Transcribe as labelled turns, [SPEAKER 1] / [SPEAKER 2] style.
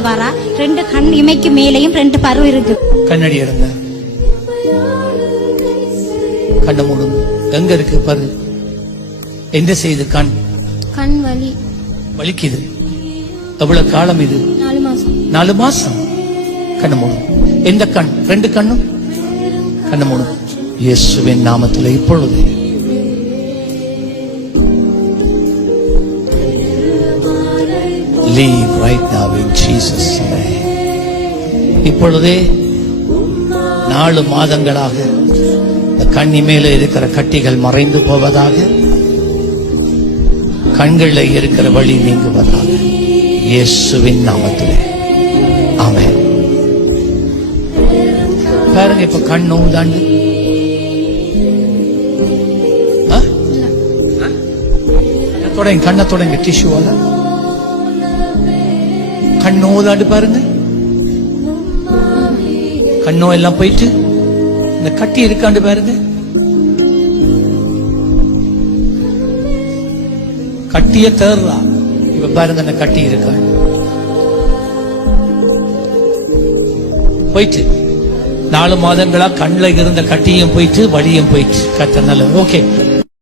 [SPEAKER 1] இருந்து வரா ரெண்டு கண் இமைக்கு மேலேயும் ரெண்டு பரு இருக்கு.
[SPEAKER 2] கண்ணாடி இருங்க கண்ணை மூடுங்க எங்க இருக்கு பாரு? என்ன செய்யுது கண்?
[SPEAKER 1] கண் வலி.
[SPEAKER 2] வலிக்குது. எவ்வளவு காலம் இது?
[SPEAKER 1] நாலு மாசம்.
[SPEAKER 2] நாலு மாசம். கண்ணு மூடும் எந்த கண்? ரெண்டு கண்ணும்? கண்ணு மூடும் இயேசுவின் நாமத்தில் இப்பொழுது. Leave right now in Jesus இப்பொழுதே நாலு மாதங்களாக இந்த கண்ணி மேலே இருக்கிற கட்டிகள் மறைந்து போவதாக கண்களில் இருக்கிற வழி நீங்குவதாக இயேசுவின் நாமத்திலே. ஆமே பாருங்க இப்ப கண் நோந்தாண்டு தொடங்கி கண்ணை தொடங்கி டிஷ்யூவால கண்ணோதாண்டு பாருங்க. கண்ணோ எல்லாம் போயிட்டு இந்த கட்டி இருக்காண்டு பாருங்க. கட்டிய தேர்றா. இப்ப பாருங்க இந்த கட்டி இருக்கா. போயிட்டு நாலு மாதங்களா கண்ணில் இருந்த கட்டியும் போயிட்டு வழியும் போயிட்டு கத்த ஓகே